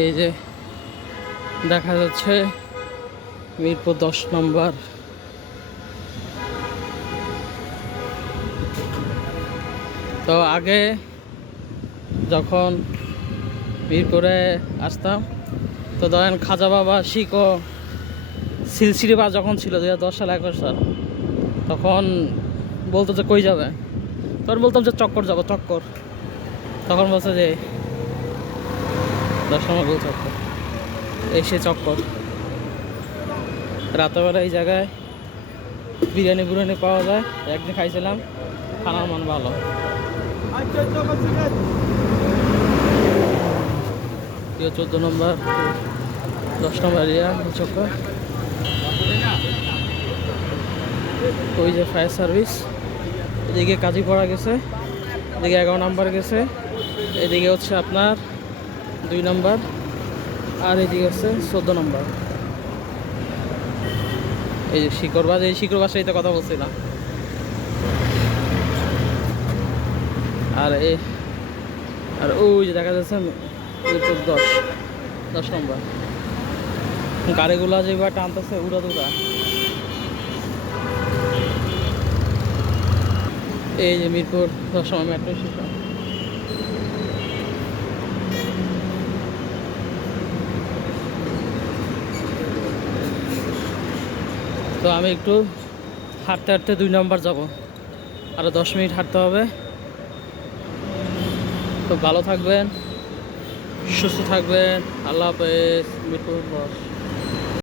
এই যে দেখা যাচ্ছে মিরপুর 10 নম্বর। তো আগে যখন মিরপুরে আসতাম, তো ধরেন খাজা বাবা শিকো সিলসিরি বাস যখন ছিল 2010 সাল 11 সাল, তখন বলতো যে কই যাবে, তখন বলতাম যে চক্কর যাবো চক্কর। তখন বলছে যে 10 নম্বর গোল চক্কর, এসে চক্কর। রাতেবেলা এই জায়গায় বিরিয়ানি বিরিয়ানি পাওয়া যায়, একদিন খাইছিলাম, খানার মান ভালো। 14 নম্বর 10 নম্বর এরিয়া চক্কর। ওই যে ফায়ার সার্ভিস, এদিকে কাজীপাড়া গেছে, এদিকে 11 নম্বর গেছে, এদিকে হচ্ছে আপনার 2 নম্বর, আর এদিকে হচ্ছে 14 নম্বর। এই যে শিকড়বাজ, এই শিকড়বাজ সাথে কথা বলছিলাম। আর আর ওই যে দেখা যাচ্ছে মিরপুর 10 নম্বর গাড়িগুলা যেবার টানতেছে উড়া দুরা। এই যে মিরপুর 10 নম্বর মেট্রো স্টেশন। তো আমি একটু হাঁটতে হাঁটতে 2 নম্বর যাব, আরও 10 মিনিট হাঁটতে হবে। তো ভালো থাকবেন, সুস্থ থাকবেন, আল্লাহ হাফেজ। মিরপুর 10।